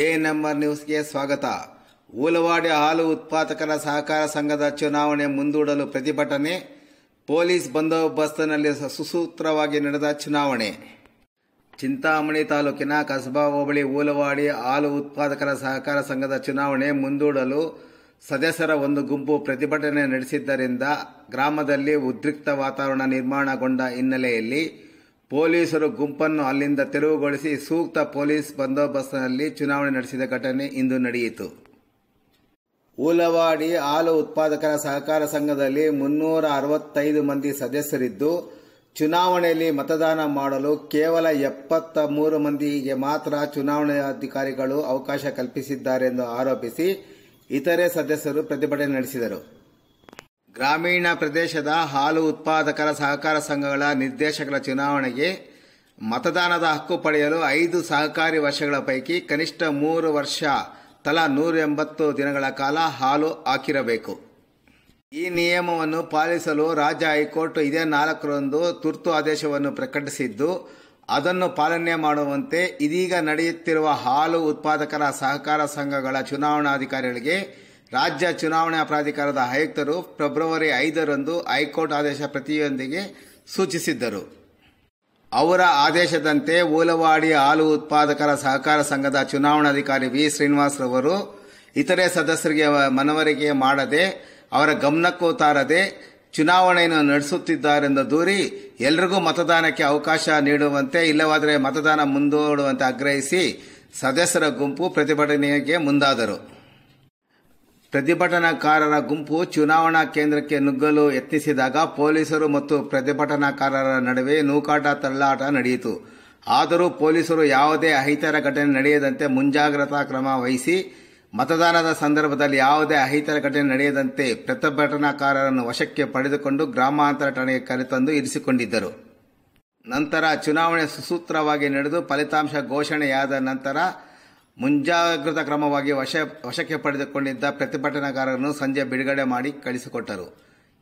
ANMR ನ್ಯೂಸ್ಗೆ ಸ್ವಾಗತ. ಊಲವಾಡಿ ಹಾಲು ಉತ್ಪಾದಕರ ಸಹಕಾರ ಸಂಘದ ಚುನಾವಣೆ ಮುಂದೂಡಲು ಪ್ರತಿಭಟನೆ. ಪೊಲೀಸ್ ಬಂದೋಬಸ್ತ್ನಲ್ಲಿ ಸುಸೂತ್ರವಾಗಿ ನಡೆದ ಚುನಾವಣೆ. ಚಿಂತಾಮಣಿ ತಾಲೂಕಿನ ಕಸಬಾ ಹೋಬಳಿ ಊಲವಾಡಿ ಹಾಲು ಉತ್ಪಾದಕರ ಸಹಕಾರ ಸಂಘದ ಚುನಾವಣೆ ಮುಂದೂಡಲು ಸದಸ್ಯರ ಒಂದು ಗುಂಪು ಪ್ರತಿಭಟನೆ ನಡೆಸಿದ್ದರಿಂದ ಗ್ರಾಮದಲ್ಲಿ ಉದ್ರಿಕ್ತ ವಾತಾವರಣ ನಿರ್ಮಾಣಗೊಂಡ ಹಿನ್ನೆಲೆಯಲ್ಲಿ ಪೊಲೀಸರು ಗುಂಪನ್ನು ಅಲ್ಲಿಂದ ತೆರವುಗೊಳಿಸಿ ಸೂಕ್ತ ಪೊಲೀಸ್ ಬಂದೋಬಸ್ತ್ನಲ್ಲಿ ಚುನಾವಣೆ ನಡೆಸಿದ ಘಟನೆ ಇಂದು ನಡೆಯಿತು. ಊಲವಾಡಿ ಹಾಲು ಉತ್ಪಾದಕರ ಸಹಕಾರ ಸಂಘದಲ್ಲಿ 365 ಮಂದಿ ಸದಸ್ಯರಿದ್ದು, ಚುನಾವಣೆಯಲ್ಲಿ ಮತದಾನ ಮಾಡಲು ಕೇವಲ 73 ಮಂದಿಗೆ ಮಾತ್ರ ಚುನಾವಣಾಧಿಕಾರಿಗಳು ಅವಕಾಶ ಕಲ್ಪಿಸಿದ್ದಾರೆಂದು ಆರೋಪಿಸಿ ಇತರೆ ಸದಸ್ಯರು ಪ್ರತಿಭಟನೆ ನಡೆಸಿದರು. ಗ್ರಾಮೀಣ ಪ್ರದೇಶದ ಹಾಲು ಉತ್ಪಾದಕರ ಸಹಕಾರ ಸಂಘಗಳ ನಿರ್ದೇಶಕರ ಚುನಾವಣೆಗೆ ಮತದಾನದ ಹಕ್ಕು ಪಡೆಯಲು 5 ಸಹಕಾರಿ ವರ್ಷಗಳ ಪೈಕಿ ಕನಿಷ್ಠ 3 ವರ್ಷ ತಲಾ 180 ದಿನಗಳ ಕಾಲ ಹಾಲು ಹಾಕಿರಬೇಕು. ಈ ನಿಯಮವನ್ನು ಪಾಲಿಸಲು ರಾಜ್ಯ ಹೈಕೋರ್ಟ್ ಇದೇ 4ರಂದು ತುರ್ತು ಆದೇಶವನ್ನು ಪ್ರಕಟಿಸಿದ್ದು, ಅದನ್ನು ಪಾಲನೆ ಮಾಡುವಂತೆ ಇದೀಗ ನಡೆಯುತ್ತಿರುವ ಹಾಲು ಉತ್ಪಾದಕರ ಸಹಕಾರ ಸಂಘಗಳ ಚುನಾವಣಾಧಿಕಾರಿಗಳಿಗೆ ರಾಜ್ಯ ಚುನಾವಣಾ ಪ್ರಾಧಿಕಾರದ ಆಯುಕ್ತರು ಫೆಬ್ರವರಿ 5ರಂದು ಹೈಕೋರ್ಟ್ ಆದೇಶ ಪ್ರತಿಯೊಂದಿಗೆ ಸೂಚಿಸಿದ್ದರು. ಅವರ ಆದೇಶದಂತೆ ಊಲವಾಡಿ ಹಾಲು ಉತ್ಪಾದಕರ ಸಹಕಾರ ಸಂಘದ ಚುನಾವಣಾಧಿಕಾರಿ ವಿ. ಶ್ರೀನಿವಾಸ್ ರವರು ಇತರೆ ಸದಸ್ಯರಿಗೆ ಮನವರಿಕೆ ಮಾಡದೆ, ಅವರ ಗಮನಕ್ಕೂ ತಾರದೆ ಚುನಾವಣೆಯನ್ನು ನಡೆಸುತ್ತಿದ್ದಾರೆಂದು ದೂರಿ ಎಲ್ಲರಿಗೂ ಮತದಾನಕ್ಕೆ ಅವಕಾಶ ನೀಡುವಂತೆ, ಇಲ್ಲವಾದರೆ ಮತದಾನ ಮುಂದೂಡುವಂತೆ ಆಗ್ರಹಿಸಿ ಸದಸ್ಯರ ಗುಂಪು ಪ್ರತಿಭಟನೆಗೆ ಮುಂದಾದರು. ಪ್ರತಿಭಟನಾಕಾರರ ಗುಂಪು ಚುನಾವಣಾ ಕೇಂದ್ರಕ್ಕೆ ನುಗ್ಗಲು ಯತ್ನಿಸಿದಾಗ ಪೊಲೀಸರು ಮತ್ತು ಪ್ರತಿಭಟನಾಕಾರರ ನಡುವೆ ನೂಕಾಟ ತಳ್ಳಾಟ ನಡೆಯಿತು. ಆದರೂ ಪೊಲೀಸರು ಯಾವುದೇ ಅಹಿತಕರ ಘಟನೆ ನಡೆಯದಂತೆ ಮುಂಜಾಗ್ರತಾ ಕ್ರಮ ವಹಿಸಿ ಮತದಾನದ ಸಂದರ್ಭದಲ್ಲಿ ಯಾವುದೇ ಅಹಿತಕರ ಘಟನೆ ನಡೆಯದಂತೆ ಪ್ರತಿಭಟನಾಕಾರರನ್ನು ವಶಕ್ಕೆ ಪಡೆದುಕೊಂಡು ಗ್ರಾಮಾಂತರ ಠಾಣೆಗೆ ಕರೆತಂದು ಇರಿಸಿಕೊಂಡಿದ್ದರು. ನಂತರ ಚುನಾವಣೆ ಸುಸೂತ್ರವಾಗಿ ನಡೆದು ಫಲಿತಾಂಶ ಘೋಷಣೆಯಾದ ನಂತರ ಮುಂಜಾಗ್ರತಾ ಕ್ರಮವಾಗಿ ವಶಕ್ಕೆ ಪಡೆದುಕೊಂಡಿದ್ದ ಪ್ರತಿಭಟನಾಕಾರರನ್ನು ಸಂಜೆ ಬಿಡುಗಡೆ ಮಾಡಿ ಕಳಿಸಿಕೊಟ್ಟರು.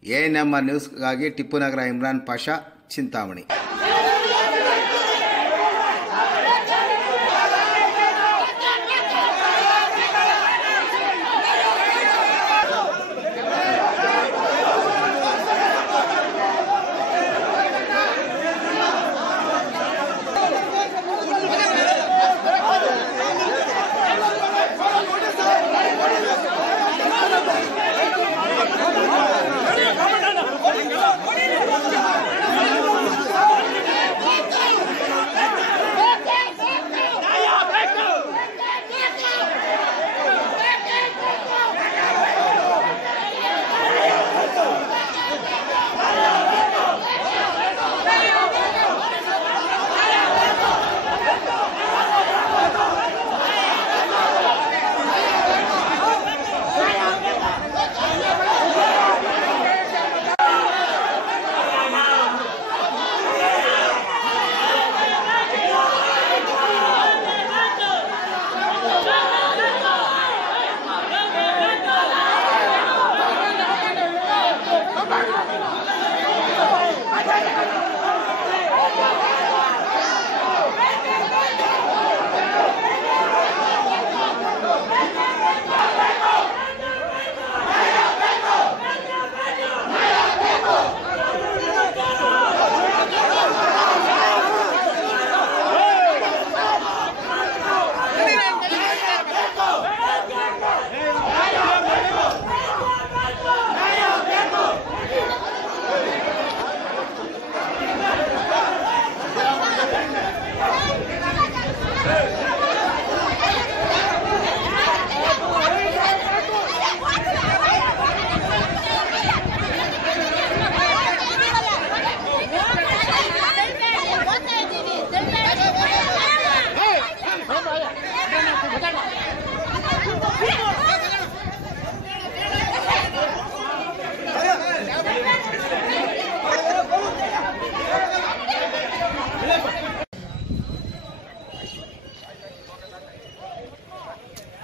ಎಎನ್ಎಂಆರ್ ನ್ಯೂಸ್ಗಾಗಿ ಟಿಪ್ಪುನಗರ ಇಮ್ರಾನ್ ಪಾಷಾ, ಚಿಂತಾಮಣಿ.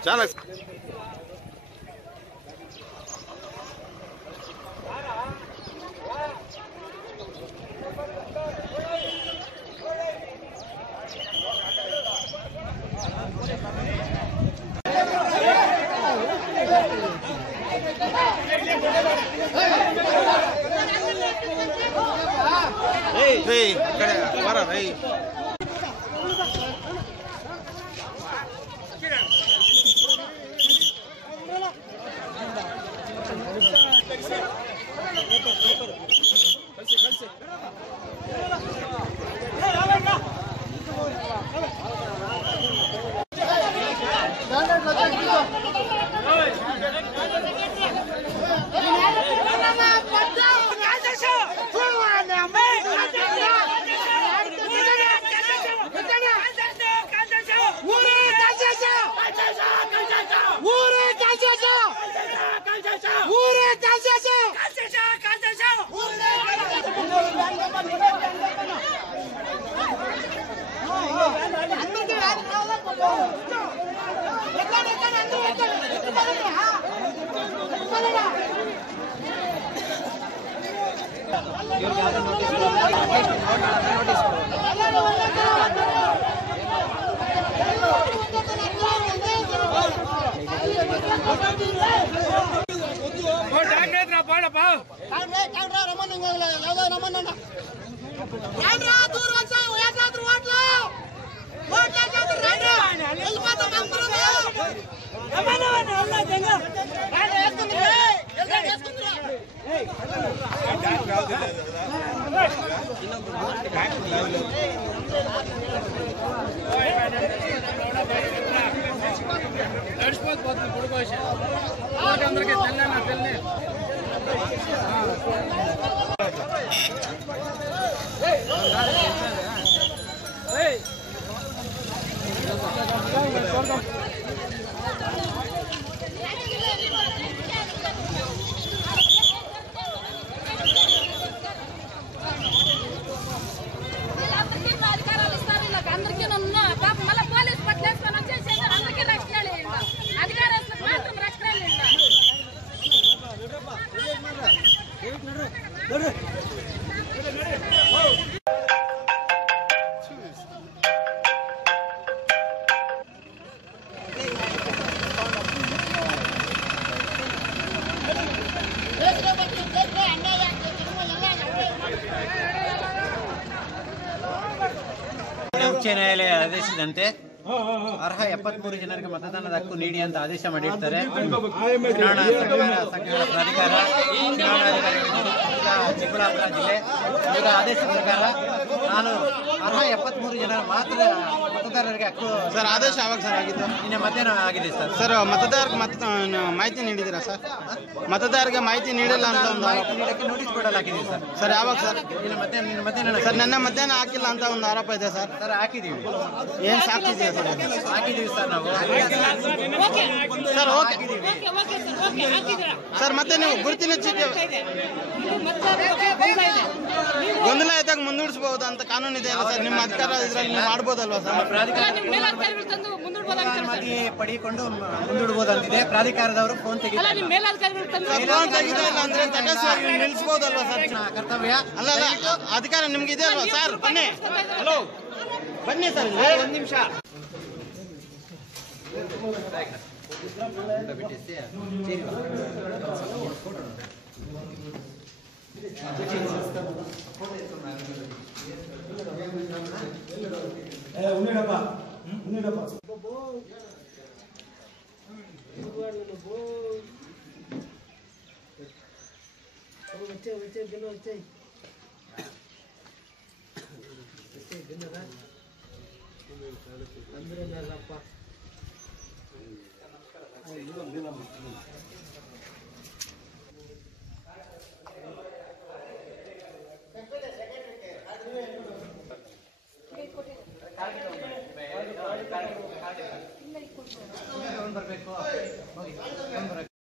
చాలా ಕಡೆ ಬರ ರೈ ಉಚ್ಚ ನ್ಯಾಯಾಲಯ ಆದೇಶದಂತೆ ಅರ್ಹ 73 ಜನರಿಗೆ ಮತದಾನದ ಹಕ್ಕು ನೀಡಿ ಅಂತ ಆದೇಶ ಮಾಡಿರ್ತಾರೆ. ಚುನಾವಣಾ ಸಂಘಗಳ ಪ್ರಾಧಿಕಾರ ಚಿಕ್ಕಬಳ್ಳಾಪುರ ಜಿಲ್ಲೆ ಇವರ ಆದೇಶ ಪ್ರಕಾರ ನಾನು ಅರ್ಹ 73 ಜನರ ಮಾತ್ರ ಮತದಾರರಿಗೆ ಹಕ್ಕು. ಸರ್ ಆದೇಶ ಯಾವಾಗ ಸರ್ ಆಗಿತ್ತು? ನಿನ್ನೆ ಮಧ್ಯಾಹ್ನ ಆಗಿದೆ ಸರ್. ಸರ್ ಮತದಾರರಿಗೆ ಮಾಹಿತಿ ನೀಡಿದ್ದೀರಾ ಸರ್? ಮತದಾರರಿಗೆ ಮಾಹಿತಿ ನೀಡಿಲ್ಲ ಅಂತ ಒಂದು ಮಾಹಿತಿ ನೀಡಕ್ಕೆ ನೋಟಿಸ್ ಕೊಡಲಾಗಿದೆ ಸರ್. ಸರ್ ಯಾವಾಗ ಸರ್? ನಿನ್ನೆ ಮಧ್ಯಾಹ್ನ ಸರ್ ನನ್ನ ಮಧ್ಯಾಹ್ನ ಹಾಕಿಲ್ಲ ಅಂತ ಒಂದು ಆರೋಪ ಇದೆ ಸರ್. ಸರ್ ಹಾಕಿದ್ದೀವಿ. ಏನು ಸಾಕ್ಷಿ ಇದೆಯಾ ಸರ್? ಹಾಕಿದ್ದೀವಿ ಸರ್ ನಾವು. Sir okay sir. ಮತ್ತೆ ನೀವು ಗುರುತಿನ ಚೀಟಿ ಗೊಂದಲ ಇದ್ದಾಗ ಮುಂದೂಡಿಸಬಹುದು ಅಂತ ಕಾನೂನು ಇದೆಯಲ್ಲ ಸರ್? ನಿಮ್ಮ ಅಧಿಕಾರ ಇದ್ರಲ್ಲಿ ನೀವು ಮಾಡ್ಬೋದಲ್ವಾ ಸರ್? ಪಡಿಕೊಂಡು ಮುಂದೂಡಬಹುದಂತಿದೆ. ಪ್ರಾಧಿಕಾರದವರು ಫೋನ್ ತೆಗಿಲ್ಲ ಅಂದ್ರೆ ನಿಲ್ಲಿಸಬಹುದಲ್ವಾ ಸರ್? ಕರ್ತವ್ಯ ಅಲ್ಲ ಅಧಿಕಾರ ನಿಮ್ಗೆ ಇದೆ ಅಲ್ವಾ ಸರ್? ಬನ್ನಿ. ಹಲೋ ಬನ್ನಿ ಸರ್, ಒಂದು ನಿಮಿಷ. ಅಂದ್ರೆ